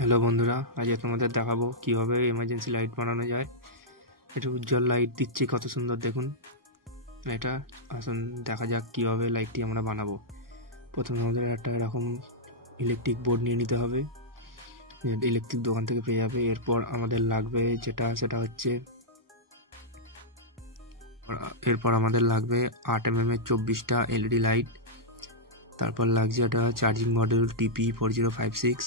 Hello বন্ধুরা, আজকে তোমাদের দেখাবো কিভাবে এমার্জেন্সি লাইট বানানো যায়। এটা উজ্জ্বল লাইট দিচ্ছি, কত সুন্দর দেখুন এটা। আসুন দেখা যাক কিভাবে লাইটটি আমরা বানাবো। প্রথমে আমাদের একটা এরকম ইলেকট্রিক বোর্ড নিয়ে নিতে হবে, ইলেকট্রিক দোকান থেকে পেয়ে যাবে। এরপর আমাদের লাগবে সেটা হচ্ছে 8 mm এর 24টা LED লাইট। তারপর লাগছে এটা চার্জিং মডিউল TP4056।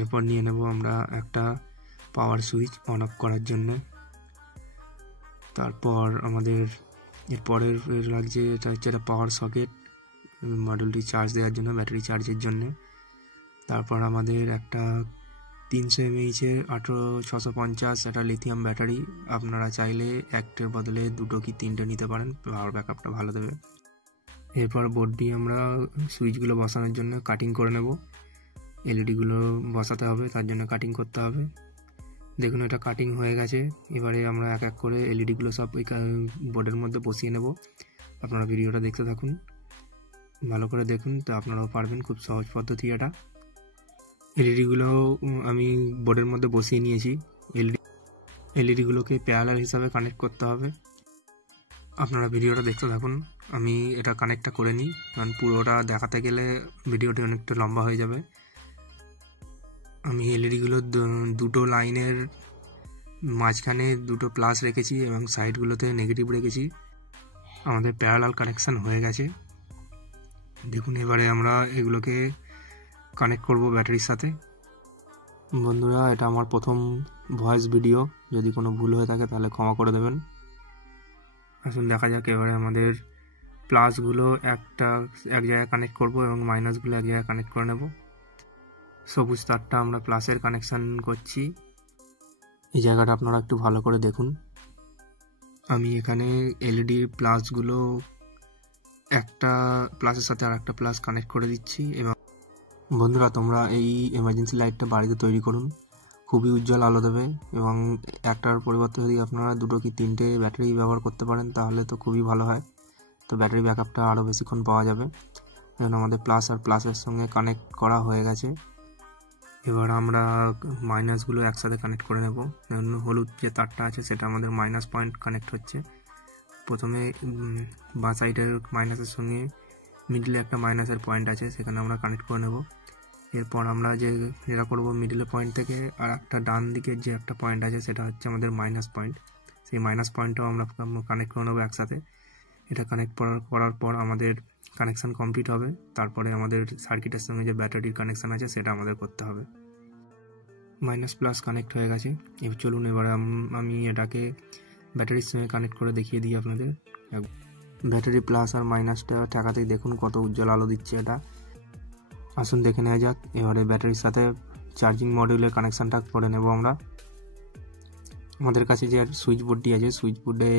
এরপর নিয়ে নেব আমরা একটা পাওয়ার সুইচ অন অফ করার জন্য। তারপর আমাদের এরপরের লাগছে এটা হচ্ছে একটা পাওয়ার সকেট, মডিউলটি চার্জ দেওয়ার জন্য, ব্যাটারি চার্জের জন্য। তারপর আমাদের একটা 300 mAh 18650 একটা লিথিয়াম ব্যাটারি। আপনারা চাইলে একটার বদলে দুটো কি তিনটে নিতে পারেন, পাওয়ার ব্যাকআপটা ভালো দেবে। এরপর বোর্ডটি আমরা সুইচগুলো বসানোর জন্য কাটিং করে নেব। এলইডিগুলো বসাতে হবে, তার জন্য কাটিং করতে হবে। দেখুন এটা কাটিং হয়ে গেছে। এবারে আমরা এক এক করে এলইডিগুলো সব ওই বোর্ডের মধ্যে বসিয়ে নেব। আপনারা ভিডিওটা দেখতে থাকুন, ভালো করে দেখুন, তো আপনারাও পারবেন। খুব সহজ পদ্ধতি এটা। এলইডিগুলো আমি বোর্ডের মধ্যে বসিয়ে নিয়েছি। এলইডিগুলোকে প্যারালাল হিসাবে কানেক্ট করতে হবে। আপনারা ভিডিওটা দেখতে থাকুন, আমি এটা কানেক্টটা করে নিই, কারণ পুরোটা দেখাতে গেলে ভিডিওটি অনেকটা লম্বা হয়ে যাবে। আমি এলইডিগুলো দুটো লাইনের মাঝখানে দুটো প্লাস রেখেছি এবং সাইডগুলোতে নেগেটিভ রেখেছি। আমাদের প্যারালাল কানেকশান হয়ে গেছে। দেখুন এবারে আমরা এগুলোকে কানেক্ট করব ব্যাটারির সাথে। বন্ধুরা, এটা আমার প্রথম ভয়েস ভিডিও, যদি কোনো ভুল হয়ে থাকে তাহলে ক্ষমা করে দেবেন। আসুন দেখা যাক। এবারে আমাদের প্লাসগুলো এক জায়গায় কানেক্ট করব এবং মাইনাসগুলো এক জায়গায় কানেক্ট করে নেব। সবুজ তারটা আমরা প্লাসের কানেকশান করছি। এই জায়গাটা আপনারা একটু ভালো করে দেখুন। আমি এখানে এলইডি প্লাসগুলো একটা প্লাসের সাথে আর একটা প্লাস কানেক্ট করে দিচ্ছি। এবং বন্ধুরা, তোমরা এই এমার্জেন্সি লাইটটা বাড়িতে তৈরি করুন, খুবই উজ্জ্বল আলো দেবে। এবং একটার পরিবর্তে যদি আপনারা দুটো কি তিনটে ব্যাটারি ব্যবহার করতে পারেন তাহলে তো খুবই ভালো হয়, তো ব্যাটারি ব্যাকআপটা আরও বেশিক্ষণ পাওয়া যাবে। এখন আমাদের প্লাস আর প্লাসের সঙ্গে কানেক্ট করা হয়ে গেছে। এবার আমরা মাইনাসগুলো একসাথে কানেক্ট করে নেব। হলুদ যে তারটা আছে সেটা আমাদের মাইনাস পয়েন্ট কানেক্ট হচ্ছে। প্রথমে বাঁ সাইডের মাইনাসের সঙ্গে মিডলে একটা মাইনাসের পয়েন্ট আছে, সেখানে আমরা কানেক্ট করে নেব। এরপর আমরা যেটা করব, মিডলের পয়েন্ট থেকে আর একটা ডান দিকের যে একটা পয়েন্ট আছে সেটা হচ্ছে আমাদের মাইনাস পয়েন্ট। সেই মাইনাস পয়েন্টটাও আমরা কানেক্ট করে নেবো একসাথে। এটা কানেক্ট করার পর আমাদের কানেকশান কমপ্লিট হবে। তারপরে আমাদের সার্কিটের সঙ্গে যে ব্যাটারির কানেকশান আছে সেটা আমাদের করতে হবে। মাইনাস প্লাস কানেক্ট হয়ে গেছে। এবার চলুন এবার আমি এটাকে ব্যাটারির সঙ্গে কানেক্ট করে দেখিয়ে দিই আপনাদের। ব্যাটারি প্লাস আর মাইনাসটা ঠেকাতেই দেখুন কত উজ্জ্বল আলো দিচ্ছে এটা। আসুন দেখে নেওয়া যাক। এবারে ব্যাটারির সাথে চার্জিং মডিউলের কানেকশানটা করে নেব আমরা। আমাদের কাছে যে সুইচ বোর্ডটি আছে, সুইচ বোর্ডে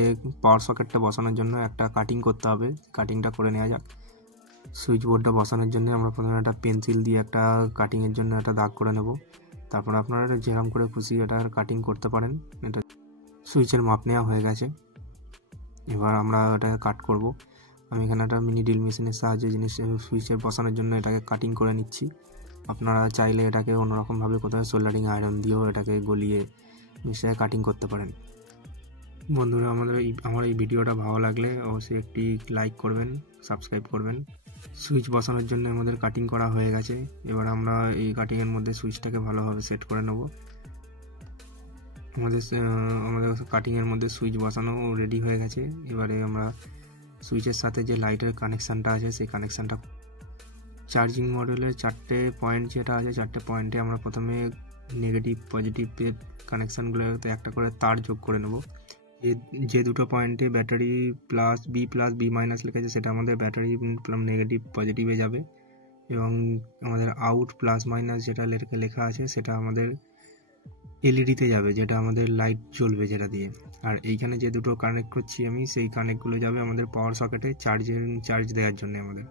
পাওয়ার সকেটটা বসানোর জন্য একটা কাটিং করতে হবে। কাটিংটা করে নেওয়া যাক। সুইচ বোর্ডটা বসানোর জন্য আমরা প্রথমে একটা পেন্সিল দিয়ে একটা কাটিংয়ের জন্য একটা দাগ করে নেব। তারপর আপনারা যেরকম করে খুশি এটা কাটিং করতে পারেন। এটা সুইচের মাপ নেওয়া হয়ে গেছে। এবার আমরা এটা কাট করব। আমি এখানে একটা মিনি ড্রিল মেশিনের সাহায্যে সুইচের বসানোর জন্য এটাকে কাটিং করে নিচ্ছি। আপনারা চাইলে এটাকে অন্যরকমভাবে কোথাও সোল্ডারিং আয়রন দিয়েও এটাকে গলিয়ে মিশিয়ে কাটিং করতে পারেন। বন্ধুরা, আমার এই ভিডিওটা ভালো লাগলে অবশ্যই একটি লাইক করবেন, সাবস্ক্রাইব করবেন। সুইচ বসানোর জন্য আমাদের কাটিং করা হয়ে গেছে। এবার আমরা এই কাটিংয়ের মধ্যে সুইচটাকে ভালোভাবে সেট করে নেব। আমাদের কাটিংয়ের মধ্যে সুইচ বসানো রেডি হয়ে গেছে। এবারে আমরা সুইচের সাথে যে লাইটের কানেকশানটা আছে সেই কানেকশানটা, চার্জিং মডিউলের 4টে পয়েন্ট যেটা আছে, 4টে পয়েন্টে আমরা প্রথমে নেগেটিভ পজিটিভের কানেকশানগুলোতে একটা করে তার যোগ করে নেব। যে দুটো পয়েন্টে ব্যাটারি প্লাস বি মাইনাস লেখা আছে সেটা আমাদের ব্যাটারি নেগেটিভ পজিটিভে যাবে। এবং আমাদের আউট প্লাস মাইনাস যেটা লেখা আছে সেটা আমাদের এলইডিতে যাবে, যেটা আমাদের লাইট জ্বলবে যেটা দিয়ে। আর এইখানে যে দুটো কানেক্ট করছি আমি, সেই কানেক্টগুলো যাবে আমাদের পাওয়ার সকেটে চার্জ দেওয়ার জন্য। আমাদের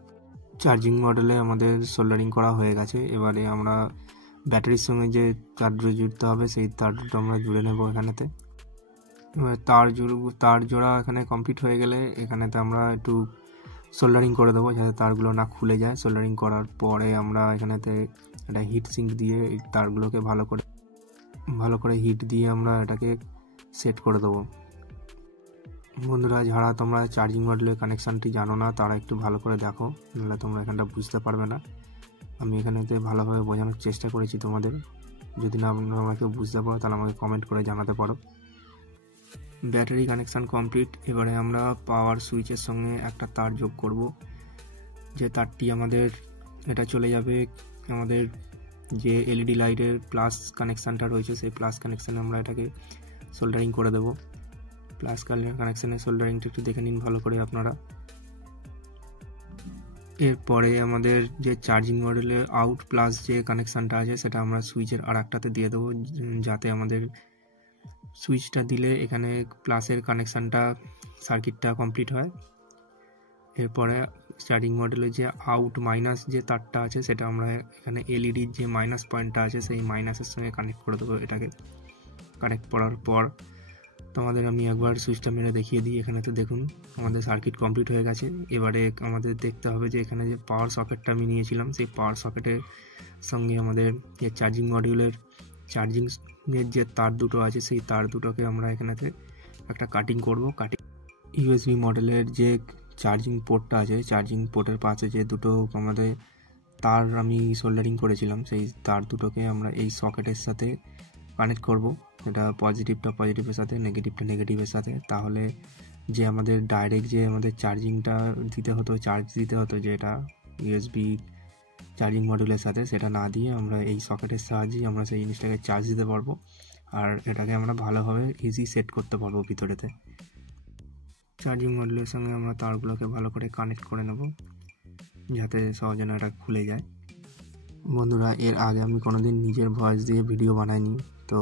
চার্জিং মডেলে আমাদের সোল্ডারিং করা হয়ে গেছে। এবারে আমরা ব্যাটারির সঙ্গে যে তারটা জুড়তে হবে সেই তারটা আমরা জুড়ে নেব এখানেতে। এবার তার জোড়া এখানে কমপ্লিট হয়ে গেলে এখানেতে আমরা একটু সোল্ডারিং করে দেবো যাতে তারগুলো না খুলে যায়। সোল্ডারিং করার পরে আমরা এখানেতে একটা হিট সিঙ্ক দিয়ে এই তারগুলোকে ভালো করে হিট দিয়ে আমরা এটাকে সেট করে দেবো। বন্ধুরা, যারা তোমরা চার্জিং মডিউলের কানেকশানটি জানো না তারা একটু ভালো করে দেখো, নাহলে তোমরা এখানটা বুঝতে পারবে না। আমি এখানেতে ভালোভাবে বোঝানোর চেষ্টা করেছি তোমাদের। যদি না আমাকে বুঝতে পারো তাহলে আমাকে কমেন্ট করে জানাতে পারো। Battery connection complete. এবারে আমরা পাওয়ার সুইচের সঙ্গে একটা তার যোগ করব, যে তারটি আমাদের এটা চলে যাবে আমাদের যে এলইডি লাইটের প্লাস কানেকশানটা রয়েছে সেই প্লাস কানেকশানে আমরা এটাকে সোল্ডারিং করে দেবো। প্লাস কানেকশানের সোল্ডারিংটা একটু দেখে নিন ভালো করে আপনারা। এরপরে আমাদের যে চার্জিং মডিউলের আউট প্লাস যে কানেকশানটা আছে সেটা আমরা সুইচের আর একটাতে দিয়ে দেবো, যাতে আমাদের সুইচটা দিলে এখানে প্লাসের কানেকশানটা সার্কিটটা কমপ্লিট হয়। এরপরে চার্জিং মডিউলের যে আউট মাইনাস যে তারটা আছে সেটা আমরা এখানে এলইডির যে মাইনাস পয়েন্টটা আছে সেই মাইনাসের সঙ্গে কানেক্ট করে দেবো। এটাকে কানেক্ট করার পর তোমাদের আমি একবার সুইচটা মেরে দেখিয়ে দিই। এখানে তো দেখুন আমাদের সার্কিট কমপ্লিট হয়ে গেছে। এবারে আমাদের দেখতে হবে যে এখানে যে পাওয়ার সকেটটা আমি নিয়েছিলাম সেই পাওয়ার সকেটের সঙ্গে আমাদের যে চার্জিং মডিউলের চার্জিংয়ের যে তার দুটো আছে সেই তার দুটোকে আমরা এখানেতে একটা কাটিং করব। ইউএসবি মডেলের যে চার্জিং পোর্টটা আছে, চার্জিং পোর্টের পাশে যে দুটো আমাদের তার আমি সোল্ডারিং করেছিলাম সেই তার দুটোকে আমরা এই সকেটের সাথে কানেক্ট করব। এটা পজিটিভটা পজিটিভের সাথে, নেগেটিভটা নেগেটিভের সাথে। তাহলে যে আমাদের ডাইরেক্ট যে আমাদের চার্জিংটা দিতে হতো, চার্জ দিতে হতো যেটা ইউএসবি চার্জিং মডিউলের সাথে, সেটা না দিয়ে আমরা এই সকেটের সাহায্যেই আমরা সেই জিনিসটাকে চার্জ দিতে পারবো। আর এটাকে আমরা ভালোভাবে ইজি সেট করতে পারবো ভিতরেতে। চার্জিং মডিউলের সঙ্গে আমরা তারগুলোকে ভালো করে কানেক্ট করে নেব যাতে সহজে না এটা খুলে যায়। বন্ধুরা, এর আগে আমি কোনোদিন নিজের ভয়েস দিয়ে ভিডিও বানাইনি, তো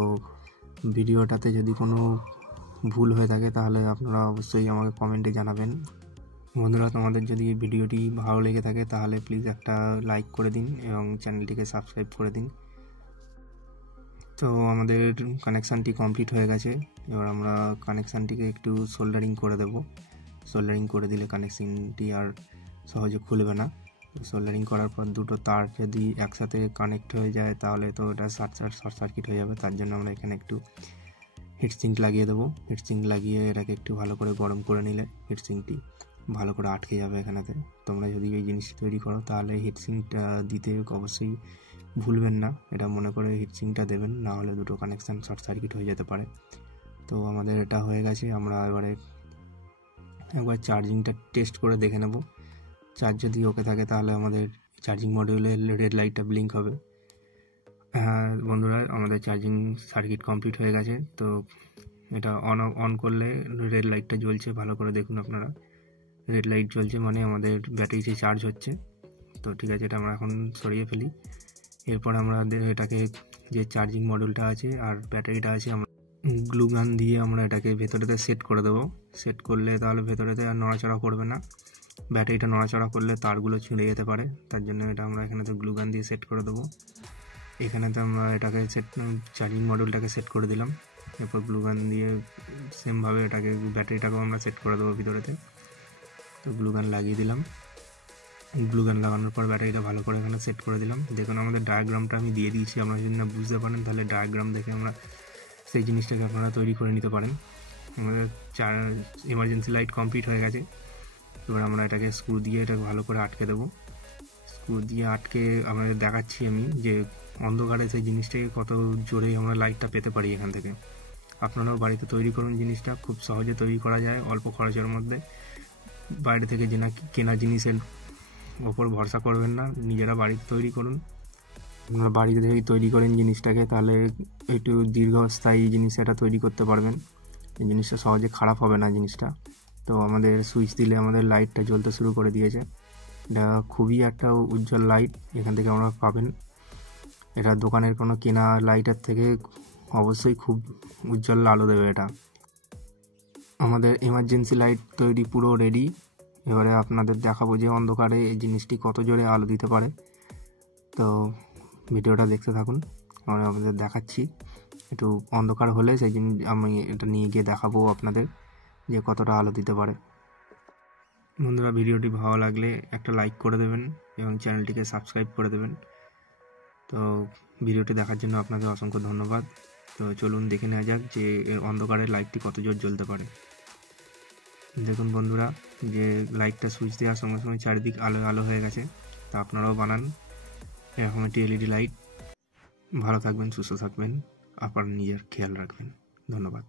ভিডিওটাতে যদি কোনো ভুল হয়ে থাকে তাহলে আপনারা অবশ্যই আমাকে কমেন্টে জানাবেন। বন্ধুরা, তোমাদের যদি ভিডিওটি ভালো লেগে থাকে তাহলে প্লিজ একটা লাইক করে দিন এবং চ্যানেলটিকে সাবস্ক্রাইব করে দিন। তো আমাদের কানেকশানটি কমপ্লিট হয়ে গেছে। এবার আমরা কানেকশানটিকে একটু সোল্ডারিং করে দেব। সোল্ডারিং করে দিলে কানেকশানটি আর সহজে খুলবে না। সোল্ডারিং করার পর দুটো তার যদি একসাথে কানেক্ট হয়ে যায় তাহলে তো এটা শর্ট সার্কিট হয়ে যাবে। তার জন্য আমরা এখানে একটু হিটসিঙ্ক লাগিয়ে দেবো। হিটসিঙ্ক লাগিয়ে এটাকে একটু ভালো করে গরম করে নিলে হিটসিঙ্কটি ভালো করে আটকে যাবে এখানেতে। তোমরা যদি এই জিনিসটি তৈরি করো তাহলে হিটসিঙ্কটা দিতে অবশ্যই ভুলবেন না। এটা মনে করে হিটসিঙ্কটা দেবেন, না হলে দুটো কানেকশান শর্ট সার্কিট হয়ে যেতে পারে। তো আমাদের এটা হয়ে গেছে। আমরা এবারে একবার চার্জিংটা টেস্ট করে দেখে নেব। চার্জ যদি ওকে থাকে তাহলে আমাদের চার্জিং মডিউলের রেড লাইটটা ব্লিঙ্ক হবে। হ্যাঁ বন্ধুরা, আমাদের চার্জিং সার্কিট কমপ্লিট হয়ে গেছে। তো এটা অন করলে রেড লাইটটা জ্বলছে, ভালো করে দেখুন আপনারা। রেড লাইট জ্বলছে মানে আমাদের ব্যাটারিতে চার্জ হচ্ছে। তো ঠিক আছে, এটা আমরা এখন সরিয়ে ফেলি। এরপর আমরা এটাকে যে চার্জিং মডিউলটা আছে আর ব্যাটারিটা আছে আমরা গ্লু গান দিয়ে আমরা এটাকে ভেতরেতে সেট করে দেবো। সেট করলে তাহলে ভেতরেতে আর নড়াচড়া করবে না। ব্যাটারিটা নড়াচড়া করলে তারগুলো ছিঁড়ে যেতে পারে, তার জন্য এটা আমরা এখানেতে গ্লু গান দিয়ে সেট করে দেবো। এখানেতে আমরা এটাকে চার্জিং মডিউলটাকে সেট করে দিলাম। এরপর গ্লু গান দিয়ে সেমভাবে এটাকে ব্যাটারিটাকেও আমরা সেট করে দেবো ভিতরেতে। তো গ্লু গান লাগিয়ে দিলাম। গ্লু গান লাগানোর পর ব্যাটারিটা ভালো করে এখানে সেট করে দিলাম। দেখুন আমাদের ডায়াগ্রামটা আমি দিয়ে দিয়েছি। আপনারা যদি না বুঝতে পারেন তাহলে ডায়াগ্রাম দেখে আমরা সেই জিনিসটাকে আপনারা তৈরি করে নিতে পারেন। আমাদের এমার্জেন্সি লাইট কমপ্লিট হয়ে গেছে। এবার আমরা এটাকে স্ক্রু দিয়ে এটাকে ভালো করে আটকে দেবো। স্ক্রু দিয়ে আটকে আপনাদের দেখাচ্ছি আমি যে অন্ধকারে সেই জিনিসটাকে কত জোরে আমরা লাইটটা পেতে পারি এখান থেকে। আপনারাও বাড়িতে তৈরি করুন। জিনিসটা খুব সহজে তৈরি করা যায় অল্প খরচের মধ্যে। বাইরে থেকে কেনা জিনিসের ওপর ভরসা করবেন না, নিজেরা বাড়িতে তৈরি করুন। আপনারা বাড়িতে থেকেই তৈরি করেন জিনিসটাকে, তাহলে একটু দীর্ঘস্থায়ী জিনিস এটা তৈরি করতে পারবেন। এই জিনিসটা সহজে খারাপ হবে না জিনিসটা। তো আমাদের সুইচ দিলে আমাদের লাইটটা জ্বলতে শুরু করে দিয়েছে। এটা খুবই একটা উজ্জ্বল লাইট এখান থেকে আমরা পাবেন। এটা দোকানের কোনো কেনা লাইটের থেকে অবশ্যই খুব উজ্জ্বল আলো দেবে এটা। আমাদের এমার্জেন্সি লাইট তৈরি পুরো রেডি। এবারে আপনাদের দেখাবো যে অন্ধকারে এই জিনিসটি কত জোরে আলো দিতে পারে। তো ভিডিওটা দেখতে থাকুন, আমরা আপনাদের দেখাচ্ছি। একটু অন্ধকার হলে সেই জিনিস আমি এটা নিয়ে গিয়ে দেখাবো আপনাদের যে কতটা আলো দিতে পারে। বন্ধুরা, ভিডিওটি ভালো লাগলে একটা লাইক করে দেবেন এবং চ্যানেলটিকে সাবস্ক্রাইব করে দেবেন। তো ভিডিওটি দেখার জন্য আপনাদের অসংখ্য ধন্যবাদ। তো চলুন দেখে নেওয়া যাক যে এর অন্ধকারে লাইটটি কত জোর জ্বলতে পারে। দেখুন বন্ধুরা, যে লাইটটা সুইচ দেওয়ার সঙ্গে সঙ্গে চারিদিক আলো আলো হয়ে গেছে। তা আপনারাও বানান এরকম একটি এলইডি লাইট। ভালো থাকবেন, সুস্থ থাকবেন, আপনার নিজের খেয়াল রাখবেন। ধন্যবাদ।